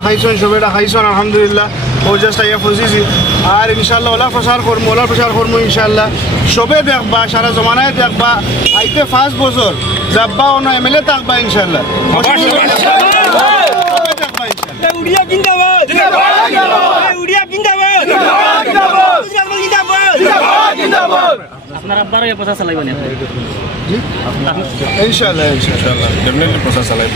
খাইছেন সবাইটা খাইছেন আলহামদুলিল্লাহ ও জাস্ট আইয়া ফসিছি আর ইনশাল্লাহ ওলা প্রচার করবো ইনশাল্লাহ সবে দেখবা সারা জমানায় দেখবা আইতে 5 বছর যাব্বা অন্য এমএলএ থাকবা ইনশাল্লাহ উড়িয়া জিন্দাবাদ উড়িয়া জিন্দাবাদ জিন্দাবাদ আপনার আব্বার এই প্রচার চালাইবেন ইনশাআল্লাহ ডেফিনেটলি প্রচার চালাই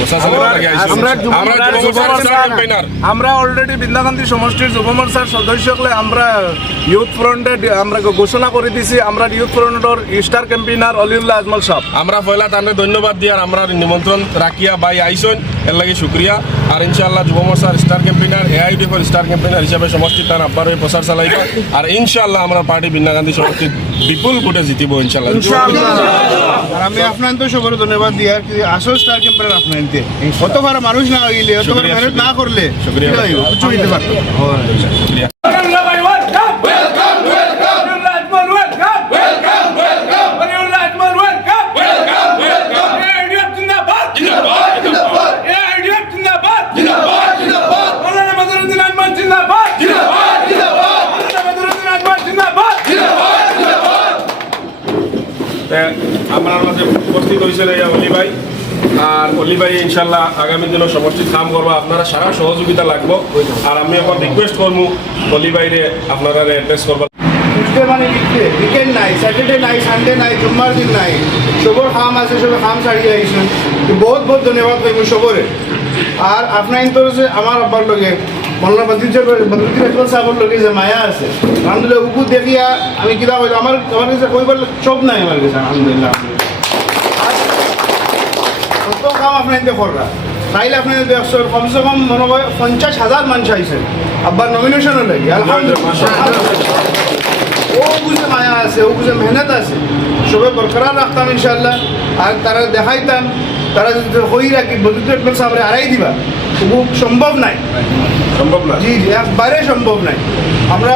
আমরা অলরেডি বিন্দাকান্দি সমষ্টির যুব মোর্চার সদস্যকলে আমরা ইউথ ফ্রন্টে আমরা ঘোষণা করে দিছি আমরা ইউথ ফ্রন্টর স্টার ক্যাম্পেইনার অলিউল্লাহ আজমল সাহেব আমরা পয়লা তাহলে ধন্যবাদ দিয়ার আমরা নিমন্ত্রণ রাখিয়া বাই আইসন এর লাগে শুক্রিয়া আর ইনশাআল্লাহ যুব মোর্চার star campaigner AID for star campaigner হিসাবে সমষ্টির তার আব্বার হয়ে প্রচার চালাইব আর ইনশাআল্লাহ আমরা পার্টি বিন্দাকান্দি সমষ্টির বিপুল ভোটে জিতিব ইনশাআল্লাহ। আর আমি আপনার তো সবার ধন্যবাদ দিই আর কি আসল স্টার ক্যাম্পের আপনার অত ভালো মানুষ না হইলে অত ভালো মেহনত না করলে কিছু হইতে পারতো আপনার মাঝে উপস্থিত হয়েছিল অলি ভাই আর অলি ভাই ইনশাল্লাহ আগামী দিনও সমষ্টির কাম করবো আপনারা সারা সহযোগিতা লাগবো আর আমি এখন রিকোয়েস্ট করবো অলি ভাইরে আপনারা অ্যাড্রেস করবো মানে উইকেন্ড নাই স্যাটারডে নাই সানডে নাই জুম্মার দিন নাই সবর কাম আছে সবে কাম ছাড়িয়ে আইসেন বহুত বহুত ধন্যবাদ কইব সবরে আর আপনার ইন্তরে আমার আব্বার লগে মৌলানা বদরুদ্দিন সাহেবের লগে যে মায়া আছে আলহামদুলিল্লাহ উকু দেখিয়া আমি কিনা কইলাম আমার কাছে কইবার সব নাই আমার কাছে আলহামদুলিল্লাহ কত কাম আপনার ইন্তে কররা তাইলে আপনার দেখছেন কমসে কম মনে হয় 50,000 মানুষ আইসেন আব্বার নমিনেশনও লাগে আলহামদুলিল্লাহ ও বুঝে মায়া আছে ও বুঝে মেহনত আছে সবাই বরকরার রাখতাম ইনশাল্লাহ আর তারা দেখাইতাম তারা যদি হই রাখি বদরুদ্দিন সাহেব আড়াই দিবা খুব সম্ভব নাই জি জি একবারে সম্ভব নাই আমরা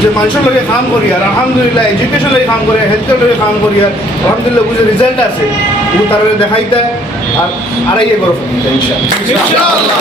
যে মানুষের লগে কাম করি আর আলহামদুলিল্লাহ এডুকেশন লগে কাম করে হেলথের লগে কাম করি আর আলহামদুলিল্লাহ বুঝে রেজাল্ট আছে ও তারা দেখাইতা আর আড়াইয়ে গর্ব ইনশাআল্লাহ